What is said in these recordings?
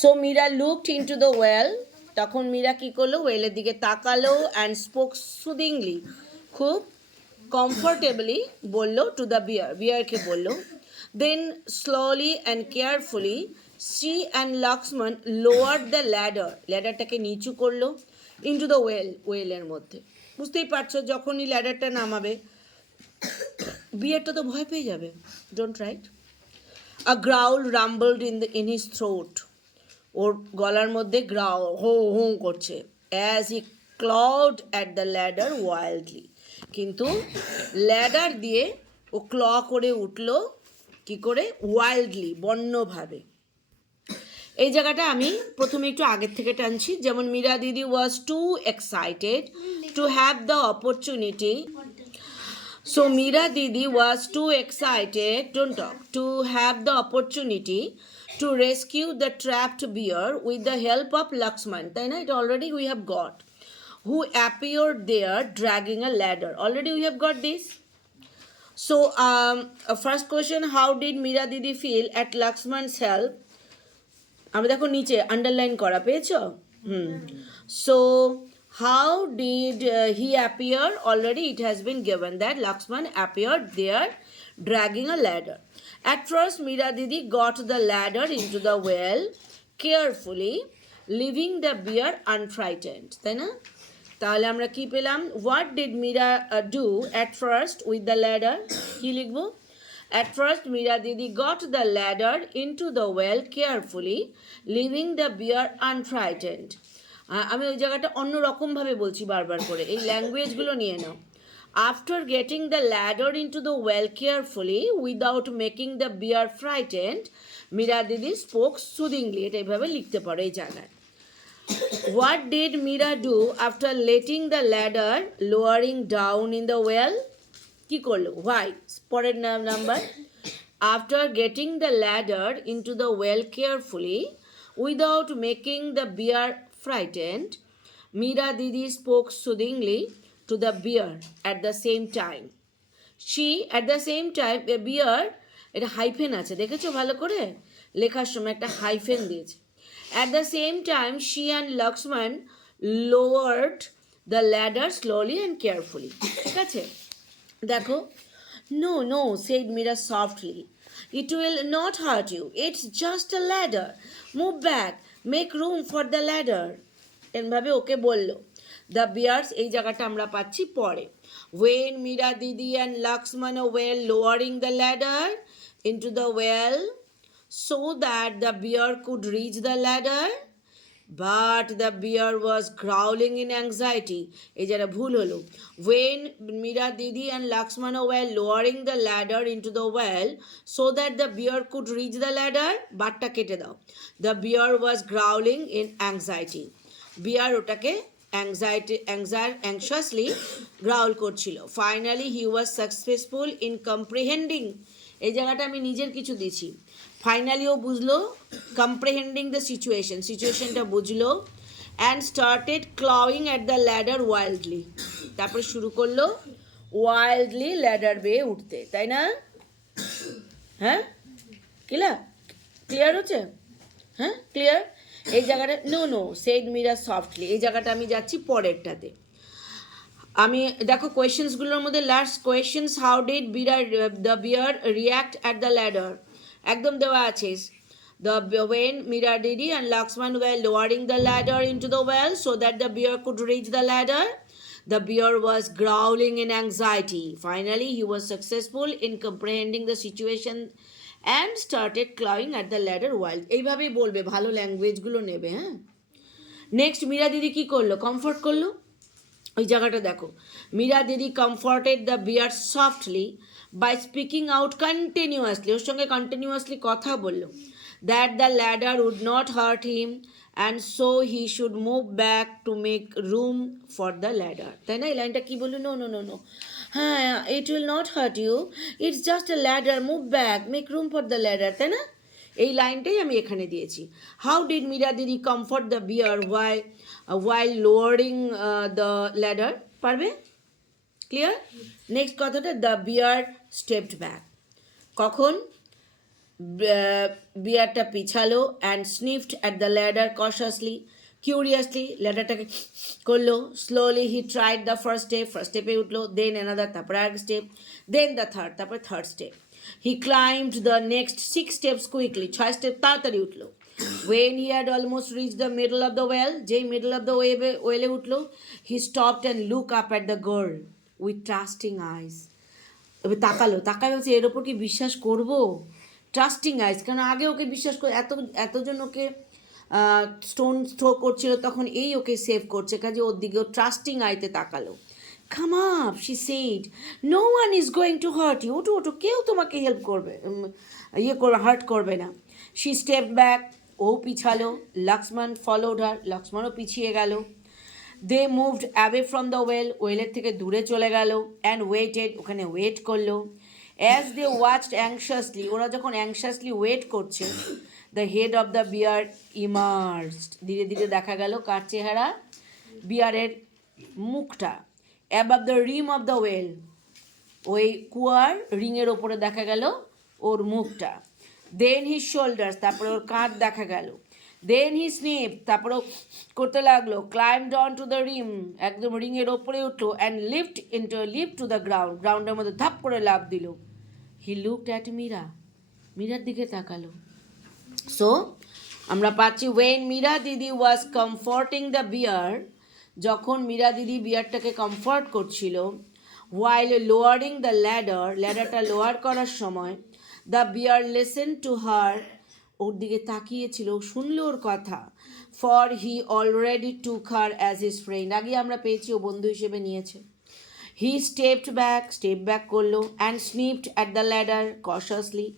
So Meera looked into the well, তখন মীরা কী করলো, ওয়েলের দিকে তাকালো অ্যান্ড স্পোক সুদিংলি, খুব কমফর্টেবলি বললো টু দ্য বিয়ারকে বললো। Then slowly and carefully Shri and Lakshman lower the ল্যাডারটাকে নিচু করলো ইনটু দ্য ওয়েলের মধ্যে। বুঝতেই পারছো, যখনই ল্যাডারটা নামাবে বিয়ারটা তো ভয় পেয়ে যাবে। Don't write. A growl rumbled in his throat, ওর গলার মধ্যে হো হো করছে। As he clawed at the ladder wildly, কিন্তু ল্যাডার দিয়ে ও ক্ল করে উঠলো, কি করে, ওয়াইল্ডলি, বন্যভাবে। এই জায়গাটা আমি প্রথমে একটু আগের থেকে টানছি। যেমন Meera Didi was too excited to have the opportunity. So Meera Didi was too excited, don't talk, to have the opportunity to rescue the trapped bear with the help of Lakshman. Then it already we have got, who appeared there dragging a ladder. Already we have got this. So first question, how did Meera Didi feel at Lakshman's help? আমি দেখো নিচে underline করা পেয়েছো? So how did he appear? Already it has been given that Lakshman appeared there dragging a ladder. At first Meera Didi got the ladder into the well carefully, leaving the bear unfrightened. তাই না? তাহলে আমরা কি পেলাম? What did Meera do at first with the ladder? কি লিখবো? At first Meera Didi got the ladder into the well carefully, leaving the bear unfrightened. আমি ওই জায়গাটা অন্য রকমভাবে বলছি বারবার করে, এই ল্যাঙ্গুয়েজগুলো নিয়ে নাও। After getting the ladder into the well carefully without making the bear frightened, Meera Didi spoke soothingly, এটা এইভাবে লিখতে পারো এই জায়গায়। What did Meera do after letting the ladder lowering down in the well? কি করলো? হোয়াই, পরের number, after getting the ladder into the well carefully without making the bear frightened, Meera Didi spoke soothingly to the bear at the same time. She, at the same time, a bear, এটা hyphen আছে, দেখেছো ভালো করে লেখার সময় একটা hyphen দিয়েছে। At the same time, she and Lakshman lowered the ladder slowly and carefully. ঠিক আছে, দেখো, no, said Meera softly. It will not hurt you. It's just a ladder. Move back. Make room for the ladder. এভাবে ওকে বললো। The bears, এই জায়গাটা আমরা পাচ্ছি পরে। When Meera Didi and Lakshman were lowering the ladder into the well so that the bear could reach the ladder, but the bear was growling in anxiety. এই যারা ভুল হলো। When Meera Didi and Lakshman were lowering the ladder into the well so that the bear could reach the ladder, বাটটা কেটে দাও। The bear was growling in anxiety. Bear ওটাকে anxiously growl করছিল। Finally he was successful in comprehending. এই জায়গাটা আমি নিজের কিছু দিছি। ফাইনালিও বুঝলো, কম্প্রিহেন্ডিং দ্য সিচুয়েশনটা বুঝলো, and started clawing at the ladder wildly, তারপরে শুরু করলো ওয়াইল্ডলি ল্যাডার বেয়ে উঠতে, তাই না? হ্যাঁ, ক্লিয়ার হচ্ছে? হ্যাঁ, ক্লিয়ার। এই জায়গাটা নো সেড মীরা সফটলি, এই জায়গাটা আমি যাচ্ছি পরেরটাতে। আমি দেখো কোয়েশ্চেন্সগুলোর মধ্যে last questions, how did the beer react at the ladder, একদম দেওয়া আছে। When Meera Didi and Lakshman were lowering the ladder into the well so that the bear could reach the ladder, the bear was growling in anxiety. Finally, he was successful in comprehending the situation and started clawing at the ladder wild. এইভাবেই বলবে, ভালো ল্যাঙ্গুয়েজগুলো নেবে। হ্যাঁ, next Meera দিদি কী করলো? Comfort করলো। ওই জায়গাটা দেখো, Meera Didi comforted the bear softly by speaking out continuously, ওর সঙ্গে কন্টিনিউয়াসলি কথা বললো, that the ladder would not hurt him and so he should move back to make room for the ladder. তাই না? এই লাইনটা কী বললো? নো, হ্যাঁ, it will not hurt you, it's just a ladder, move back, make room for the ladder, তাই না? এই লাইনটাই আমি এখানে দিয়েছি। How did Meera Didi comfort the bear while lowering the ladder? পারবে? ক্লিয়ার? নেক্সট কথাটা, দ্য বিয়ার স্টেপড ব্যাক। কখন? বিয়ারটা পিছালো and sniffed at the ladder cautiously curiously, ল্যাডারটাকে করলো। Slowly he tried the first স্টেপে উঠলো, দেন অ্যানাদার, তারপরে আর স্টেপ, দেন দ্য থার্ড, তারপরে third step. He climbed the next 6 steps quickly, 6 step তাড়াতাড়ি উঠলো। When he had almost reach the middle of the well, যেই মিডল অফ দ্য ওয়েলে উঠলো, he stopped and look up at the girl with trusting eyes. এবার তাকায় হচ্ছে এর ওপর কি বিশ্বাস করবো? ট্রাস্টিং আইস, কারণ আগে ওকে বিশ্বাস করে এতজন ওকে স্টোন থ্রো করছিল, তখন এই ওকে সেভ করছে, কাজে ওর দিকে ও ট্রাস্টিং আইতে তাকালো। Come up, she said, no one is going to hurt you, ওঠো ওঠো, কেউ তোমাকে হেল্প করবে, হার্ট করবে না। শি স্টেপ ব্যাক, ও পিছালো। লক্ষ্মণ ফলোড হার, লক্ষ্মণও পিছিয়ে গেল। They moved away from the ওয়েলের থেকে দূরে চলে গেল। অ্যান্ড ওয়েটেড, ওখানে ওয়েট করলো। অ্যাজ দে ওয়াচড অ্যাংশাসলি, ওরা যখন অ্যাংশাসলি ওয়েট করছে, the head of the bear emerged, ধীরে ধীরে দেখা গেল কার চেহারা? বিয়ারের মুখটা। Above the rim of the well, ওই কুয়ার রিংয়ের ওপরে দেখা গেল ওর মুখটা। দেন হিজ শোল্ডার্স, তারপরে ওর কাঁধ দেখা গেল। দেন হি স্নিপ, তারপরে করতে লাগলো। ক্লাইম্বড অন টু দ্য রিম, একদম রিংয়ের ওপরে উঠলো। And lift two the ground, গ্রাউন্ডের মধ্যে ধাপ করে লাফ দিল। হি লুকড অ্যাট মীরার দিকে তাকালো। সো আমরা পাচ্ছি when Meera Didi was কমফর্টিং the bear, যখন মীরা দিদি বিয়ারটাকে কমফর্ট করছিল, ওয়াইল লোয়ারিং দ্য ল্যাডারটা লোয়ার করার সময়, the bear listen to her, ওর দিকে তাকিয়েছিল, শুনলো ওর কথা। For he already took her as his friend, আগে আমরা পেয়েছি ও বন্ধু হিসেবে নিয়েছে। হি স্টেপ ব্যাক করলো। And sniffed at the ladder cautiously,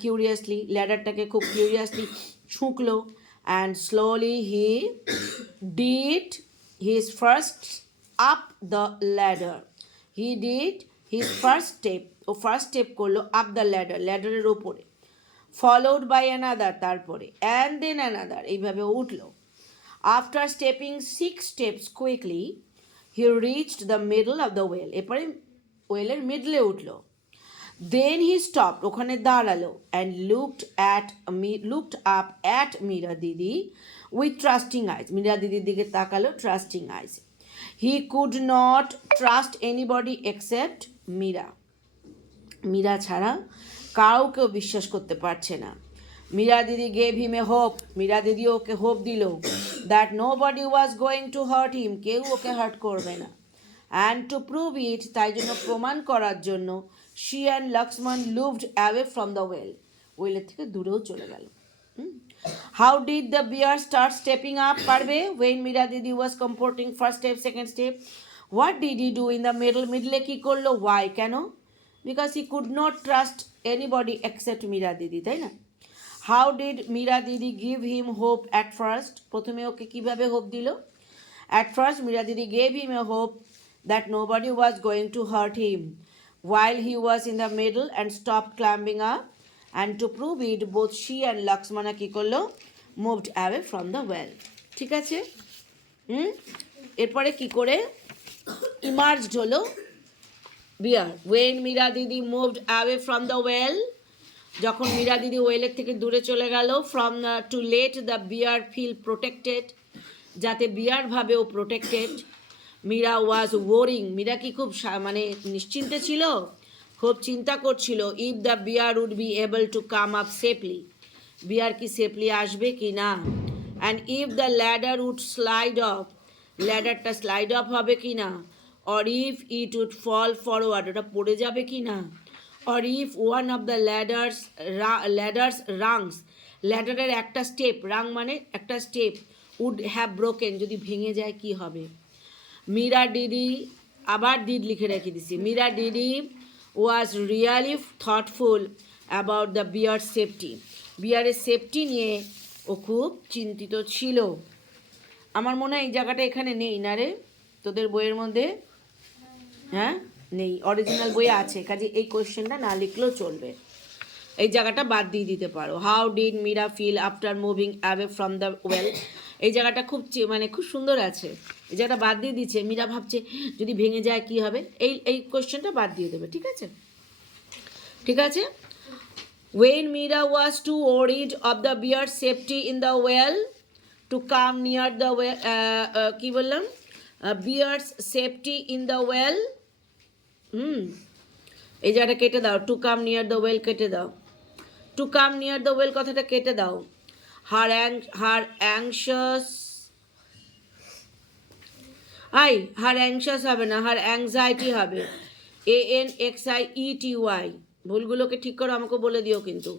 curiously, ল্যাডারটাকে খুব কিউরিয়াসলি ছুঁকলো। And slowly he did his first up the ladder, ও ফার্স্ট স্টেপ করলো আপ দ্য ল্যাডারের ওপরে। ফলোড বাই অ্যানাদার, তারপরে অ্যান্ড দেন অ্যানাদার, এইভাবে উঠলো। After stepping 6 steps quickly, he reached the middle of the well, এরপরে ওয়েলের মিডলে উঠলো। দেন হি স্টপড, ওখানে দাঁড়ালো। And looked up at Meera দিদি উইথ ট্রাস্টিং আইস, মীরা দিদির দিকে তাকালো trusting eyes. He could not trust anybody except Meera ছাড়া কাউকেও বিশ্বাস করতে পারছে না। মীরা দিদি gave him a hope, Meera দিদি ওকে হোপ দিল, that no body was going to hurt him, কেউ ওকে হার্ট করবে না। অ্যান্ড টু প্রুভ ইট, তাই জন্য প্রমাণ করার জন্য, she and Lakshman moved away from the ওয়েলের থেকে দূরেও চলে গেল। How did the bear start stepping up, পারবে? When Meera Didi was comforting first step, second step. What did he do in the মিডলে কী করলো? ওয়াই, কেন? Because he could not trust anybody except Meera Didi, তাই না? How did Meera Didi give him hope at first, প্রথমে ওকে কীভাবে হোপ দিল? অ্যাট ফার্স্ট মীরা দিদি gave him a hope that nobody was going to hurt him while he was in the middle and stopped climbing up, and to prove it both she and Lakshmana কি করলো? Moved away from the well. ঠিক আছে? এরপরে কি করে emerged হলো বিয়ার? When Meera Didi moved away from the well, যখন মীরা দিদি ওয়েলের থেকে দূরে চলে গেল। From to let the bear feel protected, যাতে বিয়ার ভাবে ও protected. Meera was worrying, Meera কি খুব মানে নিশ্চিন্তে ছিল, খুব চিন্তা করছিল। If the bear would be able to come up safely, bear কি সেফলি আসবে কি না। And if the ladder would slide off, ল্যাডারটা স্লাইড অফ হবে কি না। Or if it would fall forward, ওটা পড়ে যাবে কি না। Or if one of the ladders rungs, ল্যাডারের একটা স্টেপ, রাং মানে একটা স্টেপ, উড হ্যাভ ব্রোকেন, যদি ভেঙে যায় কি হবে। মীরা দিদি, আবার ডিড লিখে রেখে দিছি, Meera Didi was really thoughtful about the bear safety, বিয়ারের সেফটি নিয়ে ও খুব চিন্তিত ছিল। আমার মনে হয় এই জায়গাটা এখানে নেই না রে, তোদের বইয়ের মধ্যে? হ্যাঁ, নেই, অরিজিনাল বইয়ে আছে, কাজে এই কোয়েশ্চেনটা না লিখলেও চলবে, এই জায়গাটা বাদ দিয়ে দিতে পারো। How did Meera feel after moving away from the well, এই জায়গাটা খুব মানে খুব সুন্দর আছে, এই জায়গাটা বাদ দিয়ে দিচ্ছে। মীরা ভাবছে যদি ভেঙে যায় কি হবে, এই কোয়েশ্চেনটা বাদ দিয়ে দেবে, ঠিক আছে? ঠিক আছে। When Mira was too worried of the bear's safety in the well to come near the well, কি বললাম, bear's safety in the well, এই জায়গাটা কেটে দাও, to come near the well কেটে দাও, to come near the well কথাটা কেটে দাও। হার অ্যাংশাস, হার অ্যাংশাস হবে না, হার অ্যাংজাইটি হবে, ANXIETY। ভুলগুলোকে ঠিক করো, আমাকে বলে দিও কিন্তু।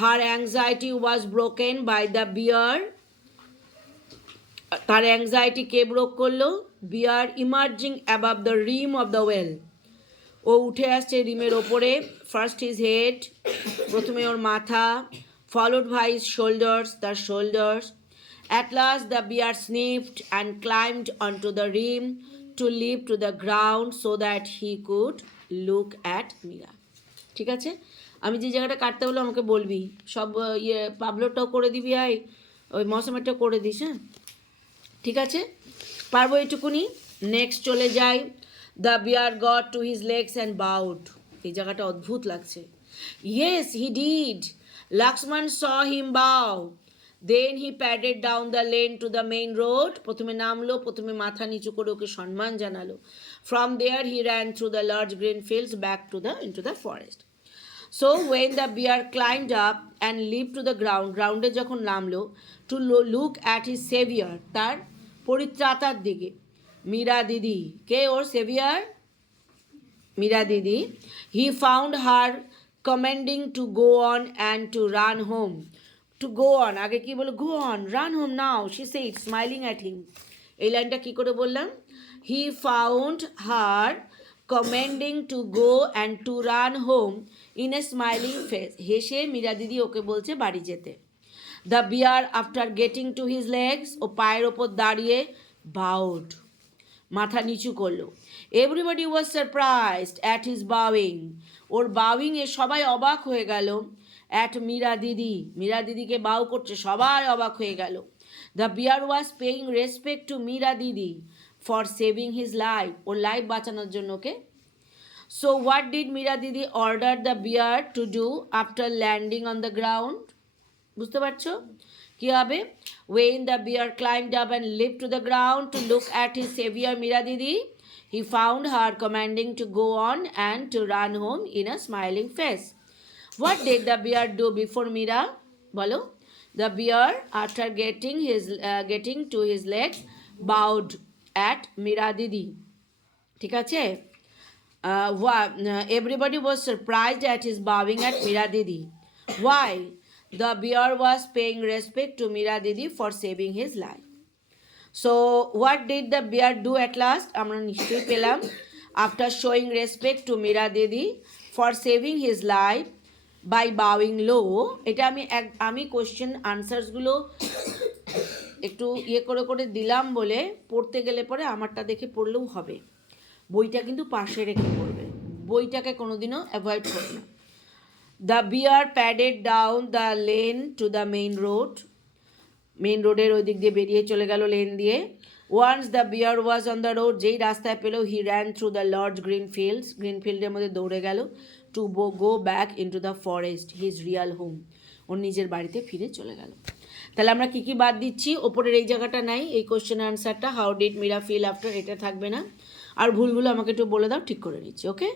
Her anxiety was broken by the bear, তার অ্যাংজাইটি কে ব্রোক করলো? Bear emerging above the rim of the well, ও উঠে আসছে রিমের ওপরে। ফার্স্ট হিজ হেড, প্রথমে ওর মাথা, ফলোড বাই হিজ শোল্ডার্স, তার shoulders. At last the bear sniffed and climbed on to the rim to leave to the ground so that he could look at Meera. ঠিক আছে, আমি যে জায়গাটা কাটতে হলো আমাকে বলবি, সব পাবলোটাও করে দিবি, ওই মৌসুমেরটাও করে দিস, হ্যাঁ ঠিক আছে, পারবো এইটুকুনি। নেক্সট চলে যাই। The bear got to his legs and bowed, এই জায়গাটা অদ্ভুত লাগছে। Yes he did, Lakshman saw him bow, then he padded down the lane to the main road, প্রথমে নামলো, প্রথমে মাথা নিচু করে ওকে সম্মান জানালো। From there he ran through the large green fields back to the into the forest. So when the bear climbed up and leave to the ground, গ্রাউন্ডে যখন নামলো, to look at his saviour, তার পরিত্রাতার দিকে। মীরা দিদি, কে ওর saviour? Meera Didi. He found her commanding to go on and to run home. To go on, আগে কি বলো? Go on, run home now, she said smiling at him. এই লাইনটা কি করে বললাম? He found her commanding to go and to run home in a smiling face, হেসে মীরা দিদি ওকে বলছে বাড়ি যেতে। The bear after getting to his legs, ও পায়ের ওপর দাঁড়িয়ে, বাউড, মাথা নিচু করলো। Everybody was surprised at his bowing, ওর বাউইংয়ে সবাই অবাক হয়ে গেল। অ্যাট মীরা দিদি, মীরা দিদিকে বাউ করছে, সবাই অবাক হয়ে গেল। The bear was paying respect to Meera Didi for saving his life, ওর লাইফ বাঁচানোর জন্য ওকে। So what did Meera Didi order the bear to do after landing on the ground? বুঝতে পারছো কি হবে? When the bear climbed up and leaped to the ground to look at his savior Mira Didi, he found her commanding to go on and to run home in a smiling face. What did the bear do before Mira? Bolo. The bear, after getting to his legs, bowed at Mira Didi. ঠিক আছে? Everybody was surprised at his bowing at Mira Didi. Why? The bear was paying respect to Mira Didi for saving his life. So what did the bear do at last? আমরা নিশ্চয়ই পেলাম। After showing respect to Mira Didi for saving his life by bowing low, এটা আমি question আনসার্সগুলো একটু করে করে দিলাম বলে, পড়তে গেলে পরে আমারটা দেখে পড়লেও হবে, বইটা কিন্তু পাশে রেখে পড়বে, বইটাকে কোনোদিনও অ্যাভয়েড করবে না। The bear padded down the lane to the main road. Main রোডের ওই দিক দিয়ে বেরিয়ে চলে গেল লেন দিয়ে। Once the bear was on the road, যেই রাস্তায় পেল, he ran through the large green fields, green ফিল্ডের মধ্যে দৌড়ে গেল, to go back into the forest, his real home, ওর নিজের বাড়িতে ফিরে চলে গেল। তাহলে আমরা কি কি বাদ দিচ্ছি? ওপরের এই জায়গাটা নাই, এই কোশ্চেন আনসারটা, how did Meera feel after, এটা থাকবে না। আর ভুলগুলো আমাকে একটু বলে দাও, ঠিক করে নিচ্ছি, ওকে।